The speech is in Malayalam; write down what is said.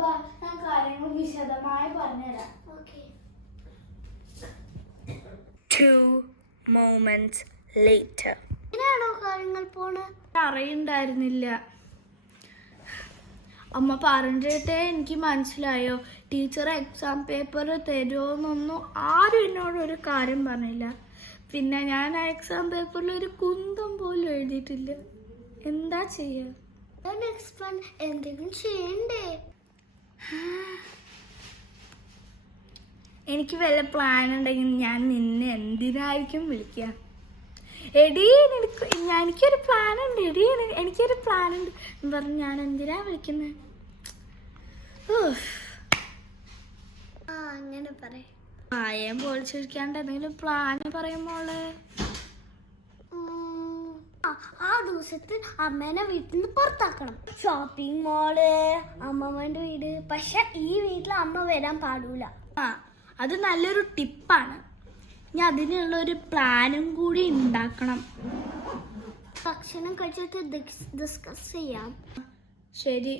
ഞാൻ കാര്യങ്ങൾ വിശദമായി പറഞ്ഞുതരാം. 2 moments later. ഇങ്ങനെയാണോ കാര്യങ്ങൾ പോണ്? അറിയണ്ടായിരുന്നില്ല. അമ്മ പറഞ്ഞിട്ടേ എനിക്ക് മനസ്സിലായോ. ടീച്ചർ എക്സാം പേപ്പർ തരുമോന്നൊന്നും ആരും എന്നോട് ഒരു കാര്യം പറഞ്ഞില്ല. പിന്നെ ഞാൻ ആ എക്സാം പേപ്പറിൽ ഒരു കുന്തം പോലും എഴുതിയിട്ടില്ല. എന്താ ചെയ്യാ? എന്തെങ്കിലും ചെയ്യണ്ടേ? എനിക്ക് വല്ല പ്ലാൻ ഉണ്ടെങ്കിൽ ഞാൻ നിന്നെ എന്തിനായിരിക്കും വിളിക്കുക. എടീ എനിക്കൊരു പ്ലാൻ ഉണ്ട്, എനിക്കൊരു പ്ലാൻ ഉണ്ട് എന്ന് പറഞ്ഞ് ഞാൻ എന്തിനാ വിളിക്കുന്നത്? അങ്ങനെ പറയാം. പായം പൊളിച്ചിരിക്കാണ്ട് എന്തെങ്കിലും പ്ലാന് പറയുമ്പോള് ആ ദിവസത്തിൽ അമ്മേനെ വീട്ടിൽ നിന്ന് പുറത്താക്കണം. ഷോപ്പിംഗ് മോള്, അമ്മമ്മന്റെ വീട്. പക്ഷെ ഈ വീട്ടിൽ അമ്മ വരാൻ പാടൂല. അത് നല്ലൊരു ടിപ്പാണ്. ഇനി അതിനുള്ള ഒരു പ്ലാനും കൂടി ഉണ്ടാക്കണം. ഭക്ഷണം കഴിച്ചിട്ട് ഡിസ്കസ് ചെയ്യാം. ശരി.